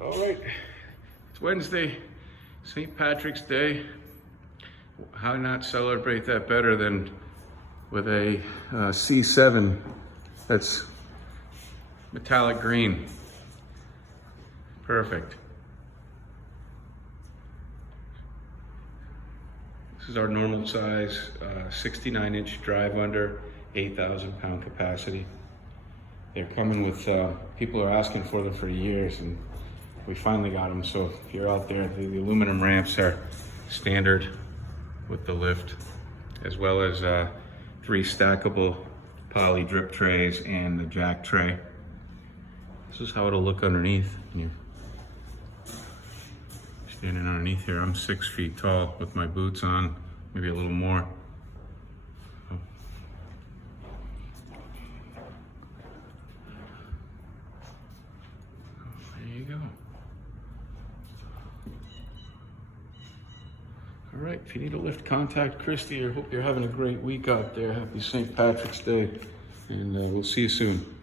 All right, it's Wednesday, St. Patrick's Day. How not celebrate that better than with a C7 that's metallic green. Perfect. This is our normal size, 69-inch drive under, 8,000 pound capacity. They're coming with, people are asking for them for years, and we finally got them. So if you're out there, the aluminum ramps are standard with the lift, as well as 3 stackable poly drip trays and the jack tray. This is how it'll look underneath. You're standing underneath here. I'm 6 feet tall with my boots on, maybe a little more. There you go. All right, if you need a lift, contact Christy. I hope you're having a great week out there. Happy St. Patrick's Day, and we'll see you soon.